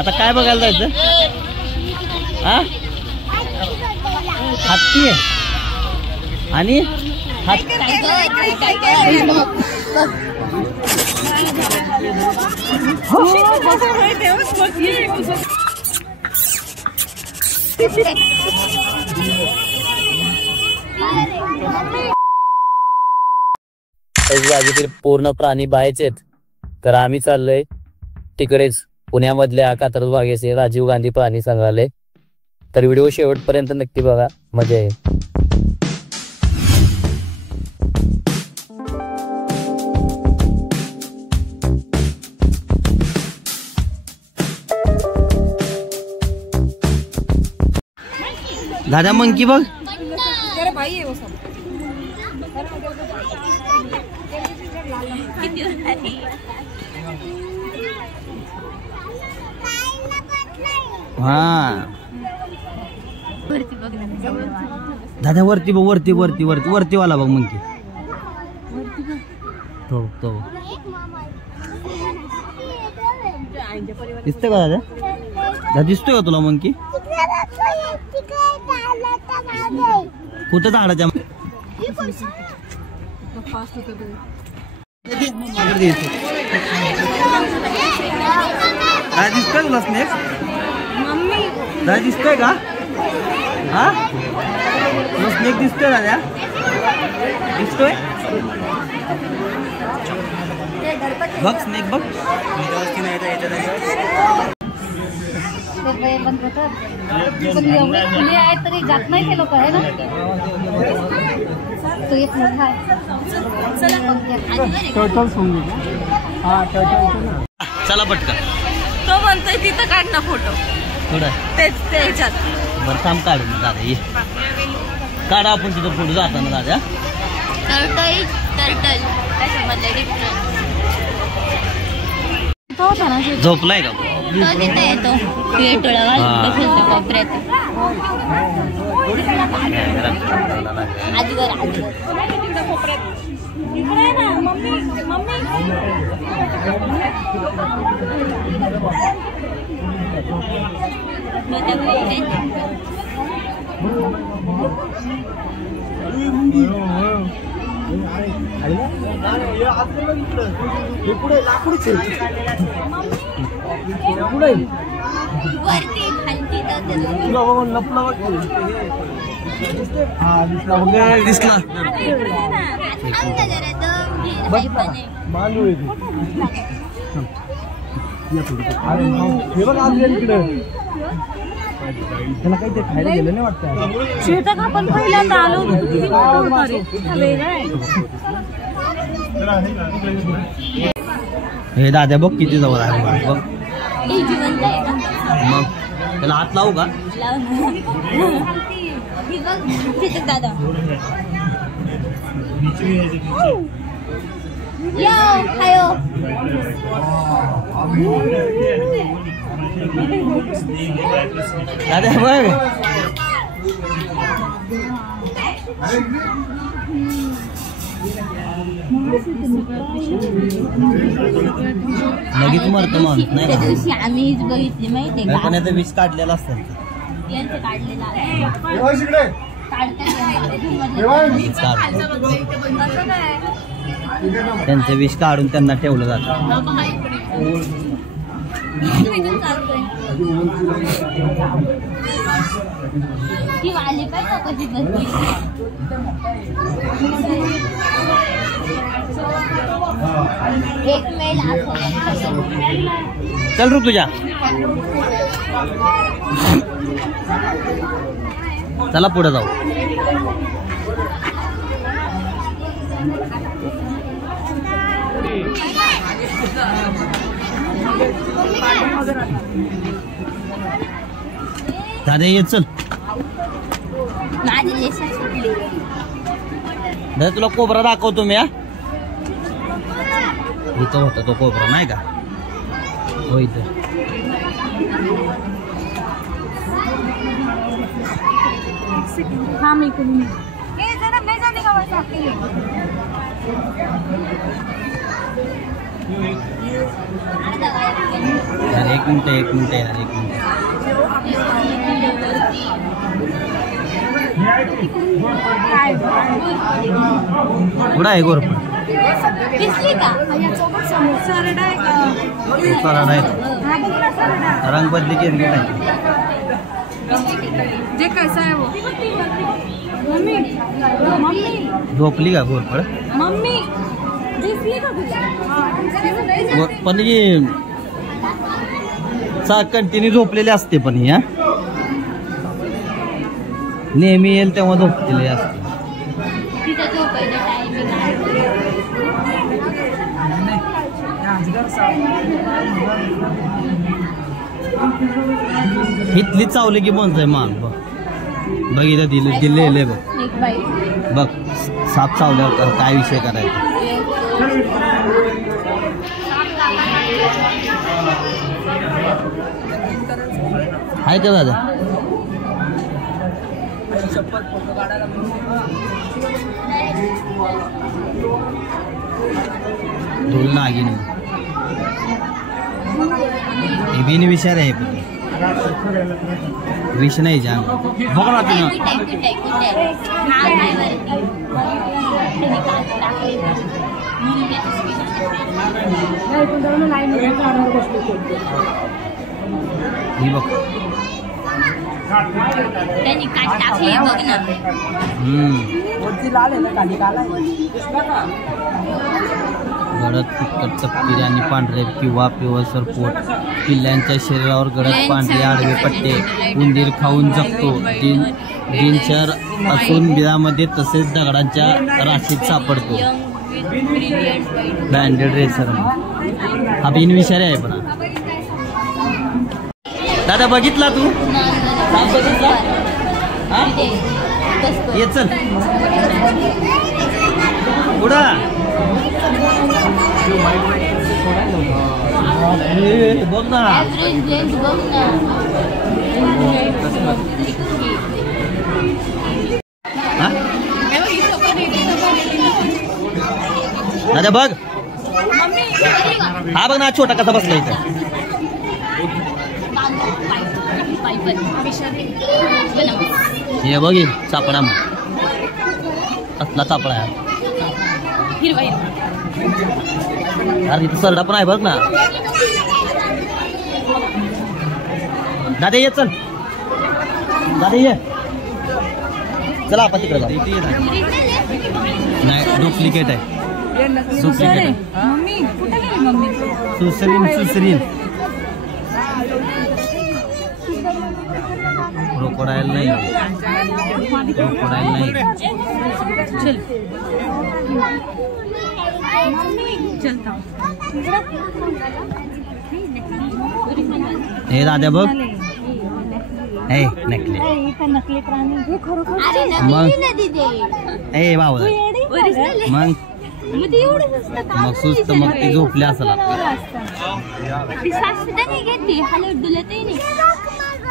आता काय बघायला जायचं? हत्ती आहे आणि जागेतील पूर्ण प्राणी बाहेरचे आहेत. तर आम्ही चाललोय तिकडेच पुण्यामधल्या कात्रज बागेचे राजीव गांधी प्राणी संग्रहालय. तर व्हिडिओ शेवटपर्यंत नक्की बघा, मजा आहे. दादा मंकी बघ. हा दादा वरती बघ, वरती वरती वरती वरती वाला बघ मंकी. तो तो दिसतोय का दादा? दादा दिसतोय का तुला मंकी? कुठं झाडाच्या दिसतोय तुला स्नेक? दादा दिसतोय का? हा तुला स्नेक दिसतोय दादा? दिसतोय बघ स्नेक बघ. तरी जात नाही ते लोक आहे ना. तो एक मोठा आहे. चला पटकन. तो म्हणतोय तिथं काढ ना फोटो थोडं तेच त्याच्यात. बरं थांब काढू दादा, ये काढा आपण तिथं फोटो जाताना दादा. टर्टल त्याच्यामधले डिफरन्स झोपलाय का? तिथे येतो कोपऱ्यात. दिसला त्याला काहीतरी खायला गेलं नाही वाटतं. शेतात आपण पहिल्यांदा आलो हे दादा बघ किती जवळ आहे बघ. मग त्याला हात लावू का? दादा दादा बघ लगेच मरत माणूस नाही. त्या दिवशी आम्ही बघितली माहिती का? पण आता विष काढलेला असतं त्यांचं विष काढून त्यांना ठेवलं जातं. ती आली पाहिजे कधी बसली. एक मेल चल ऋतुजा चला पुढे जाऊ. दादा ये चल. दादा तुला कोबरा दाखवतो मी. इथं होता तो कोबरा नाही का? हो इथं. हाँ मैं करूँगी. यार एक मिनिट यार एक मिनिट. कुठं आहे गोरपड? दिसली का? सरडा आहे का? सरडा आहे. रंग बदली केली नाही. जे कसं आहे वो मम्मी मम्मी झोपली का गोरपड? मम्मी दिसली का तुला? पण ही कंटिन्यू झोपलेली असते पण ही. नेहमी येईल तेव्हा झोपलेली असते. तिथं झोपायचं टायमिंग इथली चावली की बोलतोय माग बघ. बघितलं दिलेले बघ. एक बाई बघ साप चावल्यावर काय विषय करायचा. आहे का दादा? धुल नागिन बिन विषार आहे. विष नाही जाण बघ ना तुम्ही. ही बघ त्यांनी काट टाकली बघ ना. गडद फिक्कट तपकिरी आणि पांढरे किंवा पिवळसर पोट. पिल्लांच्या शरीरावर गडद पांढरे आडवे पट्टे. उंदीर खाऊन जगतो. दिनचर असून बिळामध्ये तसेच दगडांच्या राशीत सापडतो. ब्रँडेड रेसर हा बिनविषारी आहे. पण दादा बघितला तू? बघितला? ये चल पुढं. बघ ना दादा बघ. हा बघ ना छोटा कसा बसला इथं. हे बघ सापडा मग असला सापडा आहे. अरे इथं सरडा पण आहे बघ ना. दादा ये चल. दादा ये चला आपण तिकडे जाऊ. नाही डुप्लिकेट आहे. डुप्लिकेट मम्मी कुठे गेली मम्मी? सुसरीन क्रोकोडाईल नाही. क्रोकोडाईल नाही. चल चलता हे दादा बघ. हे नकली. नकली प्राणी अरे नकली ना दिदे. ए बाबा मग मग सुस्त मग ती झोपली असेल. ती सासुदा नाही घेतली हालत डुलतही नाही.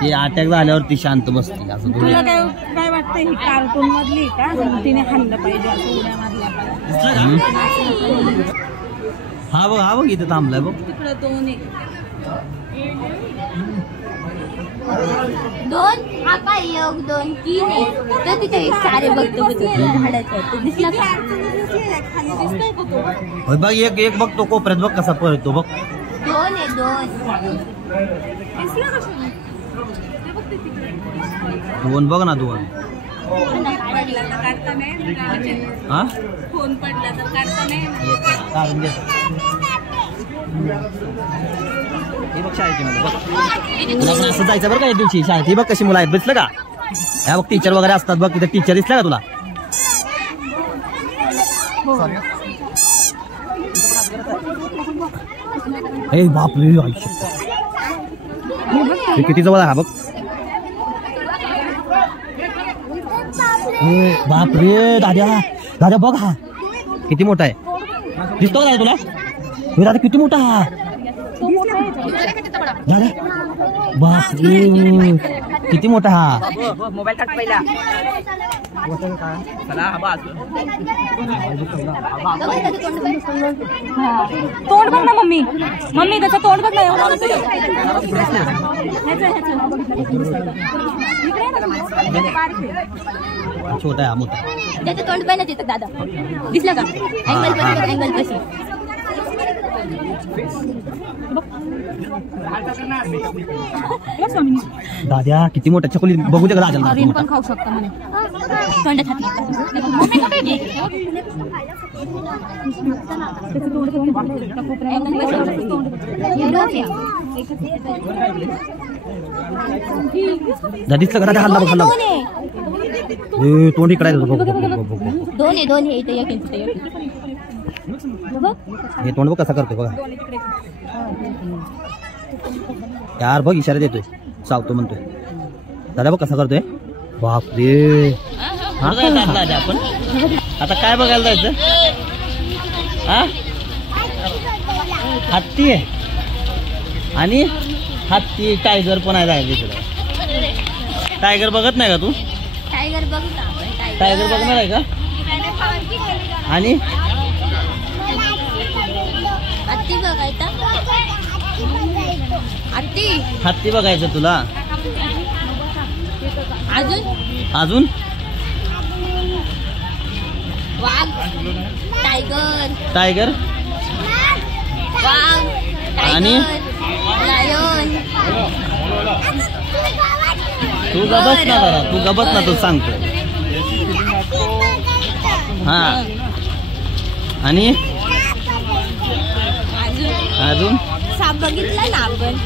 ती अटॅक झाल्यावर ती शांत बसते असं. तुला काय वाटतं ही कार्टून मधली का? तिने हल्लं पाहिजे असं उड्या मारल्या. हा बघ इथे थांबलाय बघ. तिकडे दोन एक दोन आपा एक दोन तीन एक तर तिथे एक सारे बघतो झाडाचं दिसला का? होय बघ एक बघ तो कोपऱ्यात बघ कसा पळतो बघ. दोन आहे दोन. दोन बघ ना दोन. हा फोन पडला तर काढता नाही. काढून घे. हे बघ शाळेची मुलं बघ. तुला पण असं जायचं बरं का एक दिवशी शाळेत. ही बघ कशी मुलं आहेत दिसलं का? ह्या बघ टीचर वगैरे असतात बघ. तिथे टीचर दिसला का तुला? ए बापरे हे किती जवळ आहे हा बघ. बापरे दादा बघ हा किती मोठा आहे. दिसतो का दादा तुला? हे दादा किती मोठा हा दादा. बापरे किती मोठा हा मोबाईल काढ पहिला तोंड बघ ना मम्मी मम्मी त्याचं तोंड बघ ना एवढं छोटा आहे हा मोठा त्याचं तोंड पण येतं दादा दिसलं का अँगल कशी दाद्या किती मोठा चकोली बघू दे का दादा पण खाऊ शकता म्हणे तोंडात दिसलं का दादा हल्ला बघ हल्ला तोंड इकडे दोन हे हे तोंड बघ कसा करतोय बघा यार बघ इशारा देतोय सावतो म्हणतोय दादा बघ कसा करतोय बापरे आपण आता काय बघायला जायचं हत्ती आहे आणि हत्ती टायगर पण आहे जायचं तिकडे टायगर बघत नाही का तू टायगर बघ टायगर बघणार आहे का आणि हत्ती बघायचा हत्ती बघायचं तुला अजून वाघ टायगर वाघ आणि लायन तू गबस ना जरा तू गबस ना तू सांगतो हा आणि अजून अजून साप बघितला ना आपण